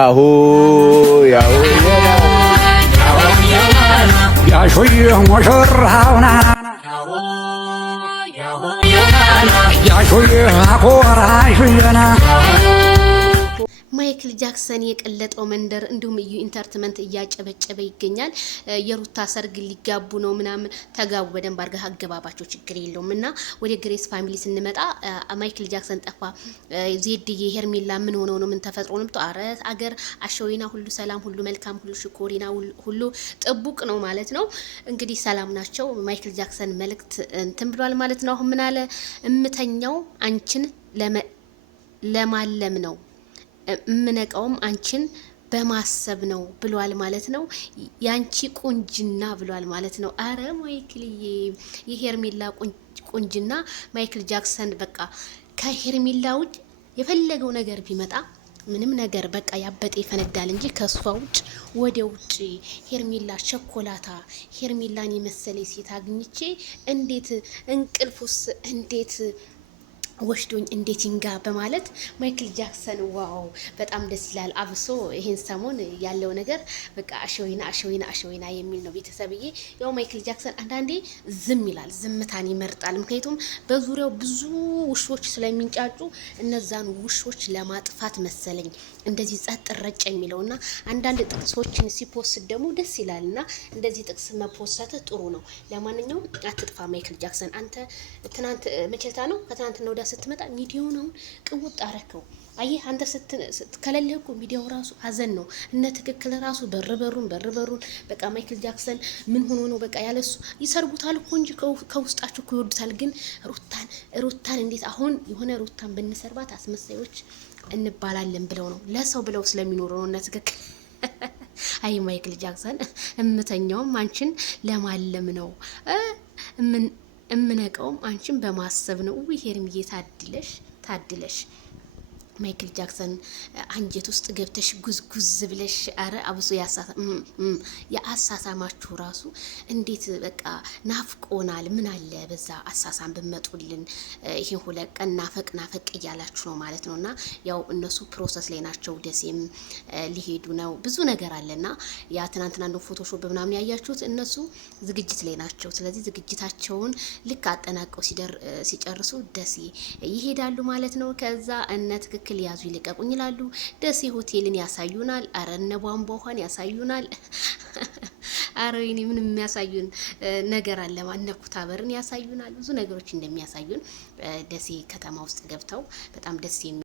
Yahoo, Yahoo, Yahoo, ማይክል ጃክሰን የቀለጠው መንደር እንዲሁም እዩ ኢንተርቴይንመንት እያጨበጨበ ይገኛል። የሩታ ሰርግ ሊጋቡ ነው ምናምን ተጋቡ። በደንብ አድርገህ አገባባቸው ችግር የለውም። እና ወደ ግሬስ ፋሚሊ ስንመጣ ማይክል ጃክሰን ጠፋ። ዜድዬ ሄርሜላ ምን ሆነው ነው? ምን ተፈጥሮ ነው? ጣረ አገር አሸወይና ሁሉ ሰላም፣ ሁሉ መልካም፣ ሁሉ ሽኮሪና ሁሉ ጥቡቅ ነው ማለት ነው። እንግዲህ ሰላም ናቸው። ማይክል ጃክሰን መልእክት እንትን ብሏል ማለት ነው። አሁን ምን አለ? እምተኛው አንቺን ለማለም ነው እምነቀውም አንቺን በማሰብ ነው ብሏል ማለት ነው። ያንቺ ቁንጅና ብሏል ማለት ነው። አረ ማይክልዬ የሄርሜላ ቁንጅና ማይክል ጃክሰን በቃ ከሄርሜላ ውጭ የፈለገው ነገር ቢመጣ ምንም ነገር በቃ ያበጠ ይፈነዳል እንጂ ከሷ ውጭ ወደ ውጭ ሄርሜላ ቸኮላታ ሄርሜላን የመሰለ ሴት አግኝቼ እንዴት እንቅልፉስ እንዴት ወሽዶኝ እንዴት ይንጋ በማለት ማይክል ጃክሰን ዋው በጣም ደስ ይላል። አብሶ ይሄን ሰሞን ያለው ነገር በቃ አሸወይና የሚል ነው ቤተሰብዬ። ያው ማይክል ጃክሰን አንዳንዴ ዝም ይላል፣ ዝምታን ይመርጣል። ምክንያቱም በዙሪያው ብዙ ውሾች ስለሚንጫጩ እነዛን ውሾች ለማጥፋት መሰለኝ እንደዚህ ጸጥ ረጭ የሚለውና አንዳንድ ጥቅሶችን ሲፖስት ደግሞ ደስ ይላልና እንደዚህ ጥቅስ መፖሰት ጥሩ ነው። ለማንኛውም አትጥፋ ማይክል ጃክሰን። አንተ ትናንት መቼታ ነው ከትናንት ነው ስትመጣ ሚዲያውን አሁን ቅውጥ አረከው። አየህ አንተ ከሌለህ እኮ ሚዲያው ራሱ ሀዘን ነው። እነ ትክክል ራሱ በርበሩን በቃ ማይክል ጃክሰን ምን ሆኖ ነው በቃ ያለሱ ይሰርጉታል እኮ እንጂ ከውስጣቸው እኮ ይወዱታል። ግን ሩታን እንዴት አሁን የሆነ ሩታን ብንሰርባት አስመሳዮች እንባላለን ብለው ነው ለሰው ብለው ስለሚኖሩ ነው። እነ ትክክል አይ ማይክል ጃክሰን እምተኛውም አንቺን ለማለም ነው እምነቀውም አንቺን በማሰብ ነው። ሄርሚዬ ታድለሽ ማይክል ጃክሰን አንጀት ውስጥ ገብተሽ ጉዝጉዝ ብለሽ አረ አብሶ የአሳሳማችሁ ራሱ እንዴት በቃ ናፍቆናል። ምን አለ በዛ አሳሳም ብመጡልን። ይሄን ሁለት ቀን ናፈቅ እያላችሁ ነው ማለት ነውና ያው እነሱ ፕሮሰስ ላይ ናቸው። ደሴም ሊሄዱ ነው። ብዙ ነገር አለና ያ ትናንትና እንደው ፎቶሾፕ ምናምን ያያችሁት እነሱ ዝግጅት ላይ ናቸው። ስለዚህ ዝግጅታቸውን ልክ አጠናቀው ሲጨርሱ ደሴ ይሄዳሉ ማለት ነው። ከዛ እነ ትክክል ያዙ ይልቀቁኝ ይላሉ። ደሴ ሆቴልን ያሳዩናል። አረ እነ ቧንቧ ውሃን ያሳዩናል። አረ ይኔ ምን የሚያሳዩን ነገር አለ? እነ ኩታበርን ያሳዩናል። ብዙ ነገሮች እንደሚያሳዩን ደሴ ከተማ ውስጥ ገብተው በጣም ደስ